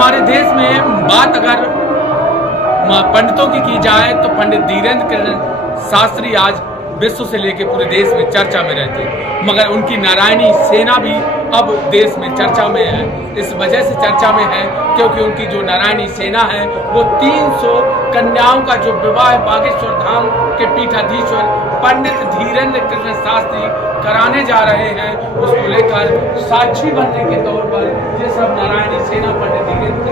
हमारे देश में बात अगर पंडितों की जाए तो पंडित धीरेन्द्र कृष्ण शास्त्री आज विश्व से लेकर पूरे देश में चर्चा में रहते, मगर उनकी नारायणी सेना भी अब देश में चर्चा में है। इस वजह से चर्चा में है क्योंकि उनकी जो नारायणी सेना है वो 300 कन्याओं का जो विवाह बागेश्वर धाम के पीठाधीश्वर पंडित धीरेन्द्र कृष्ण शास्त्री कराने जा रहे हैं। उसको लेकर साक्षी बनने के तौर पर ये सब नारायणी सेना पंडित धीरेन्द्र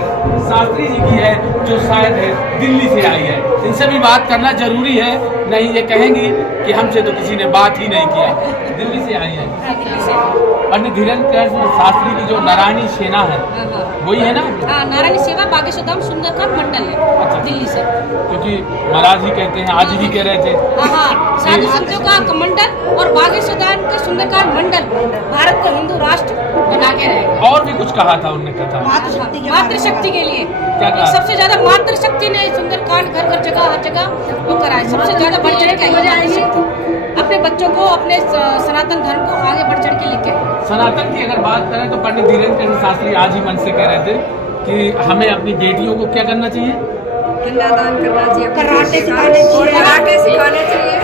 शास्त्री जी की है, जो शायद है दिल्ली से आई है। इनसे भी बात करना जरूरी है, नहीं ये कहेंगी कि हमसे तो किसी ने बात ही नहीं किया। दिल्ली से आई है पंडित धीरेन्द्र कृष्ण शास्त्री की जो नारायणी सेना है वही है ना? हाँ, नारायणी सेवा बागेश्वर धाम सुंदरकांड मंडल है। अच्छा, दिल्ली से। क्योंकि महाराज ही कहते हैं, आज ही कह रहे थे। हाँ, साधु संतों का कमंडल और बागेश्वर धाम का सुंदरकांड मंडल भारत को हिंदू राष्ट्र बना के रहेगा। और भी कुछ कहा था उन्होंने, कहा मातृशक्ति के लिए क्या कहा? सबसे ज्यादा मातृशक्ति ने सुंदरकांड घर घर जगह हर जगह वो कराए। सबसे ज्यादा बढ़ चढ़ के अपने बच्चों को, अपने सनातन धर्म को आगे बढ़ चढ़ के लेके। सनातन की अगर बात करें तो पंडित धीरेन्द्र कृष्ण शास्त्री आज ही मन से कह रहे थे कि हमें अपनी बेटियों को क्या करना चाहिए? कन्यादान करना चाहिए, कराटे सिखाने चाहिए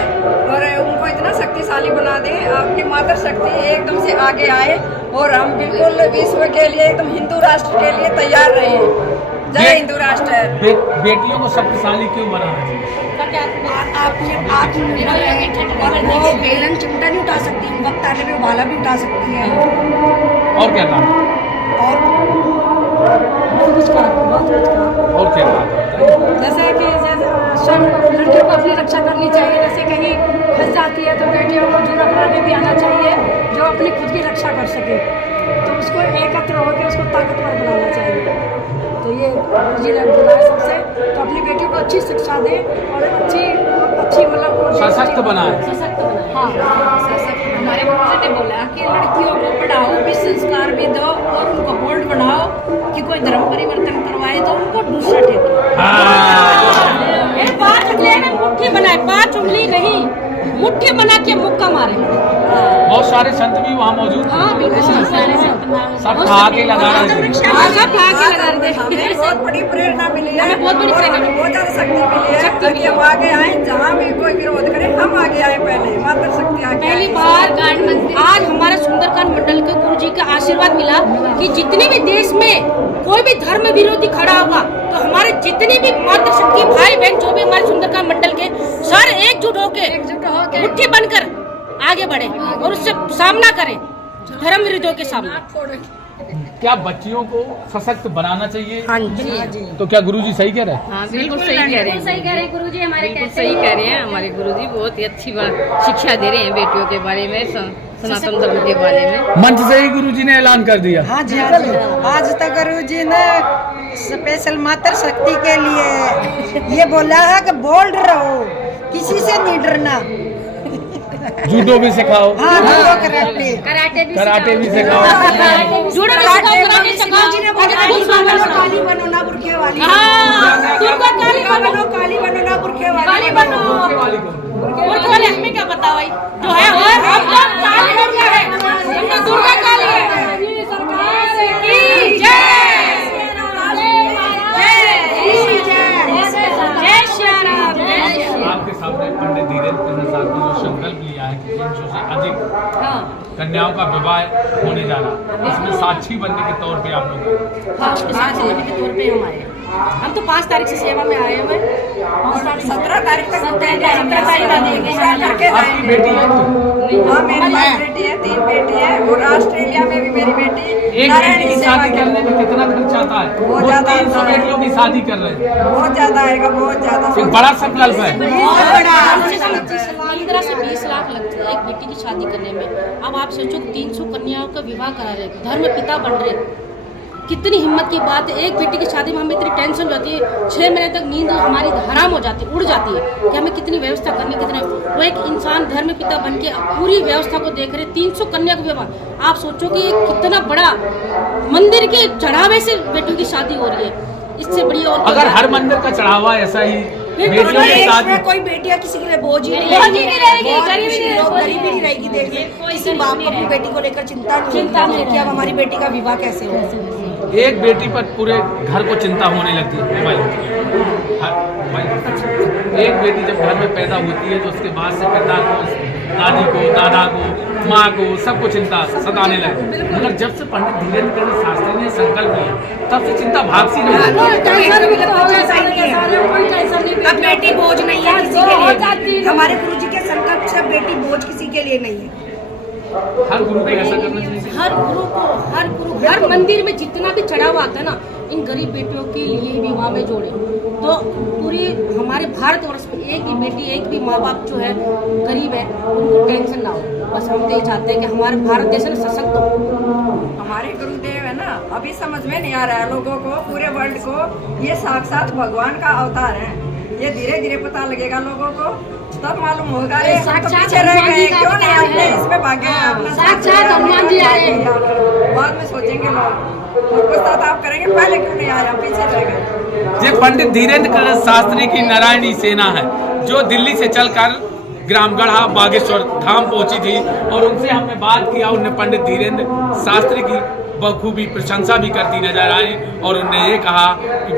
और उनको इतना शक्तिशाली बना दे, अपनी मातृ शक्ति एकदम से आगे आए और हम बिल्कुल विश्व के लिए एकदम हिंदू राष्ट्र के लिए तैयार रहे। जय हिंदू राष्ट्र। बेटियों को शक्तिशाली क्यों बनाना चाहिए? वो बेलन चिमटा नहीं उठा सकती, वक्त आने में भाला भी उठा सकती है। और क्या काम? और क्या काम? जैसे कि लड़कियों को अपनी रक्षा करनी चाहिए। जैसे कहीं फंस जाती है तो बेटियों को जुड़ा कराने भी आना चाहिए, जो अपनी खुद की रक्षा कर सके। तो उसको एकत्र होकर उसको ताकतवर बनाना चाहिए। तो ये गुरुजी ने बोला है सबसे, तो अपनी बेटी को अच्छी शिक्षा दे और अच्छी मतलब सशक्त बनाए। हाँ, हमारे गुरुजी ने बोला कि लड़कियों को पढ़ाओ भी, संस्कार भी दो और उनको बोल्ड बनाओ कि कोई धर्म परिवर्तन करवाए तो उनको दूसरा ठेके। पांच उंगली में मुट्ठी बनाए, 5 उंगली नहीं, मुट्ठी बना के मुक्का मारे। बहुत सारे संत भी वहाँ मौजूद। हाँ बिल्कुल, सब आगे लगा रहे हैं। सब आगे लगा रहे हैं। हमें बहुत बड़ी प्रेरणा मिली है, बहुत बड़ी प्रेरणा, बहुत ज्यादा शक्ति मिली है कि हम आगे आए, जहाँ भी कोई विरोध करे हम आगे आए। पहले मातृ शक्ति आगे पहली बार आज हमारे सुंदरकांड मंडल के गुरु जी का आशीर्वाद मिला कि जितने भी देश में कोई भी धर्म विरोधी खड़ा होगा तो हमारे जितनी भी मातृशक्ति भाई बहन जो भी हमारे सुंदरकांड मंडल के सारे एकजुट होके मुट्ठी बनकर आगे बढ़े और उससे सामना करें धर्म विरोधियों के सामने। क्या बच्चियों को सशक्त बनाना चाहिए? हाँ जी। तो क्या गुरुजी सही कह रहे हैं? हाँ, बिल्कुल सही कह रहे हैं। सही कह रहे हैं गुरुजी, हमारे बिल्कुल सही कह रहे हैं। हमारे गुरुजी बहुत ही अच्छी बात शिक्षा दे रहे हैं बेटियों के बारे में, सनातन धर्म के बारे में। मंच से ही गुरुजी ने ऐलान कर दिया। हाँ जी, आज तक गुरुजी ने स्पेशल मातृ शक्ति के लिए ये बोला है कि बोल्ड रहो, किसी से नहीं डरना। जूडो भी सिखाओ। हाँ, कराटे भी सिखाओ। जूडो भी सिखाओ। काली बनो ना बुरखे वाली, दुर्गा काली बनो, काली बनो ना बुरखे वाली। काली बनो, बुरखे वाली हमें क्या पता भाई, जो है वो काली दुर्गा है, हमने दुर्गा काली है। सरकार की जय। जय श्री राम। आपके सामने पंडित धीरेन्द्र कृष्ण शास्त्री जो संकल्प लिया है कि 300 से अधिक कन्याओं का विवाह होने जा रहा, इसमें साक्षी बनने के तौर पे आप लोग? हाँ, उसके साक्षी बनने के तौर पे हम आए। हम तो 5 तारीख से सेवा में आए हुए, 17 तारीख तक 17 तारीख करके आपकी बेटी है? हाँ, मेरी 5 बेटी है, 3 बेटी है और ऑस्ट्रेलिया में भी मेरी बेटी। एक बेटी की शादी करने में कितना खर्चा आता है? बहुत ज्यादा 300 बेटियों की शादी कर रहे हैं, बहुत ज्यादा आएगा, बहुत ज्यादा। एक बड़ा संकल्प है। 15 से 20 लाख लगते हैं एक बेटी की शादी करने में। अब आप सोचो 300 कन्याओं का विवाह करा रहे, धर्म पिता बन रहे, कितनी हिम्मत की बात है। एक बेटी की शादी में हमें इतनी टेंशन हो जाती है, 6 महीने तक नींद हमारी हराम हो जाती है, उड़ जाती है कि हमें कितनी व्यवस्था करनी, कितने। वो एक इंसान धर्म पिता बन के पूरी व्यवस्था को देख रहे, 300 कन्या का विवाह। आप सोचो कि कितना बड़ा मंदिर के चढ़ावे से बेटियों की शादी हो रही है, इससे बड़ी और अगर हर मंदिर का चढ़ावा ऐसा ही बेटियों के साथ में कोई बेटियां किसी के लिए बोझ ही नहीं रहेगी, गरीबी नहीं रहेगी। देखिए किसी बाप को अपनी बेटी को लेकर चिंता नहीं है कि अब हमारी बेटी का विवाह कैसे हो। एक बेटी पर पूरे घर को चिंता होने लगती है। मोबाइल एक बेटी जब घर में पैदा होती है तो उसके बाद से पिता को, दादी को, दादा को, माँ को, सबको चिंता सताने लगी। मगर जब से पंडित धीरेन्द्र कृष्ण शास्त्री ने संकल्प लिया तब से चिंता भागती नहीं। अब बेटी बोझ नहीं है किसी के लिए। हमारे गुरु जी के संकल्प से बेटी बोझ किसी के लिए नहीं है। हर गुरु को ऐसा करना चाहिए। हर मंदिर में जितना भी चढ़ावा आता है ना, इन गरीब बेटियों के लिए विवाह में जोड़े। तो पूरी हमारे भारतवर्ष में एक भी बेटी, एक भी माँ बाप जो है गरीब है, उनको टेंशन ना हो। बस हम तो ये चाहते हैं कि हमारे भारत देश में सशक्त हो। हमारे गुरुदेव है ना, अभी समझ में नहीं आ रहा है लोगों को, पूरे वर्ल्ड को, ये साक्षात भगवान का अवतार है। ये धीरे धीरे पता लगेगा लोगों को, तब मालूम होगा। हम तो पीछे रह गए, क्यों नहीं आपने इसमें भागे हैं? अपना साक्षात हनुमान जी आए। बाद में सोचेंगे लोग, और पश्चाताप करेंगे, पहले क्यों नहीं आया, पीछे रह गए। ये पंडित धीरेन्द्र कृष्ण शास्त्री की नारायणी सेना है जो दिल्ली से चलकर ग्रामगढ़ा बागेश्वर धाम पहुंची थी और उनसे हमने बात किया। उनने पंडित धीरेन्द्र शास्त्री की बखूबी प्रशंसा भी करती नजर आई और उन्होंने ये कहा कि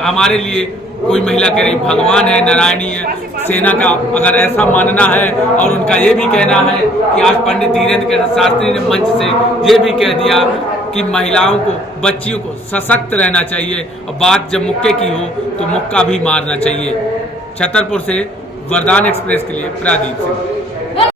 हमारे लिए कोई महिला कह रही भगवान है, नारायणी है सेना का, अगर ऐसा मानना है। और उनका ये भी कहना है कि आज पंडित धीरेन्द्र कृष्ण शास्त्री ने मंच से ये भी कह दिया कि महिलाओं को, बच्चियों को सशक्त रहना चाहिए और बात जब मुक्के की हो तो मुक्का भी मारना चाहिए। छतरपुर से वरदान एक्सप्रेस के लिए प्रदीप सिंह।